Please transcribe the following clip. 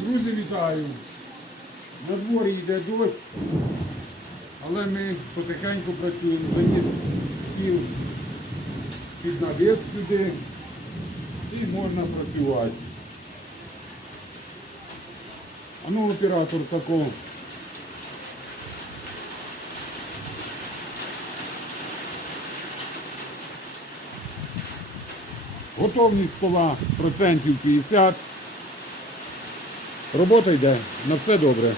Друзі, вітаю! На дворі йде дощ, але ми потихеньку працюємо. Заніс стіл під навіс сюди і можна працювати. А ну оператор такого. Готовність стола процентів 50. Робота йде, на все добре.